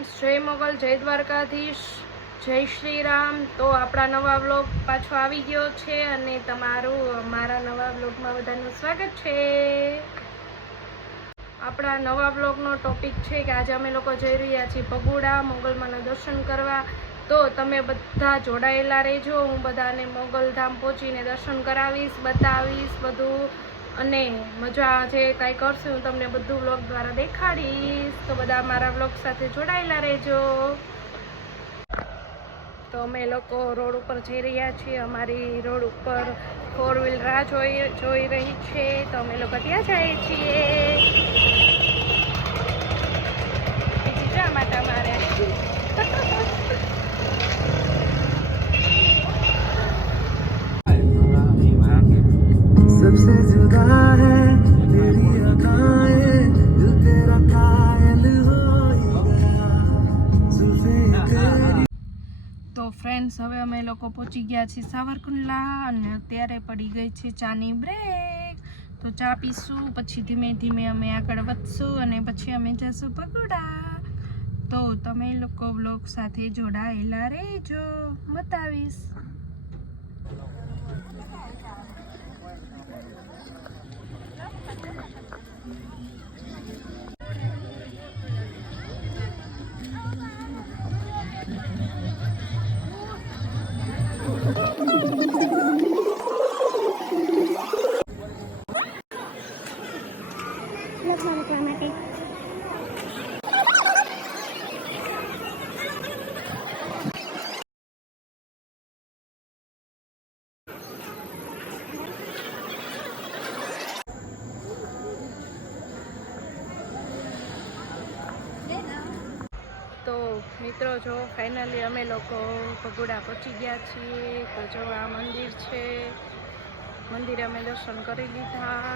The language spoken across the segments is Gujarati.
ફ્રેન્ડ્સ, જય મોગલ, જય દ્વારકાધીશ, જય શ્રી રામ. તો આપણા નવા વ્લોગ પાછો આવી ગયો છે અને તમારું મારા નવા વ્લોગમાં બધાનું સ્વાગત છે. આપણા નવા વ્લોગનો ટોપિક છે કે આજે અમે લોકો જઈ રહ્યા છીએ ભગુડા મોગલમાના દર્શન કરવા. તો તમે બધા જોડાયેલા રહેજો. હું બધાને મોગલધામ પહોંચીને દર્શન કરાવીશ, બતાવીશ બધું, અને મજા જે કાંઈ કરશે હું તમને બધું વ્લોગ દ્વારા દેખાડીશ. તો બધા મારા વ્લોગ સાથે જોડાયેલા રહેજો. તો અમે લોકો રોડ ઉપર જઈ રહ્યા છીએ. અમારી રોડ ઉપર 4 વ્હીલ રાહ જોઈ રહી છે. તો અમે લોકો ત્યાં જઈએ છીએ. બીજી શા માટે અમારે सबसे जुदा है तेरी अदाएं, दिल तेरा कायल हो गया जुल्फे तेरी. તો ફ્રેન્ડ્સ, હવે અમે લોકો પહોંચી ગયા છીએ સાવરકુંડલા અને અત્યારે પડી ગઈ છે ચાની બ્રેક. તો ચા પીશું, પછી ધીમે ધીમે અમે આગળ વધશું અને પછી અમે જશું ભગુડા. તો તમે લોકો વ્લોગ સાથે જોડાયેલા રહેજો, બતાવીશ. તો મિત્રો, જો ફાઇનલી અમે લોકો ભગુડા પહોંચી ગયા છીએ. તો જો આ મંદિર છે, મંદિરે અમે દર્શન કરી લીધા.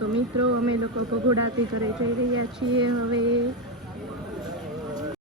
તો મિત્રો, અમે લોકો ભગુડાથી ઘરે જઈ રહ્યા છીએ હવે.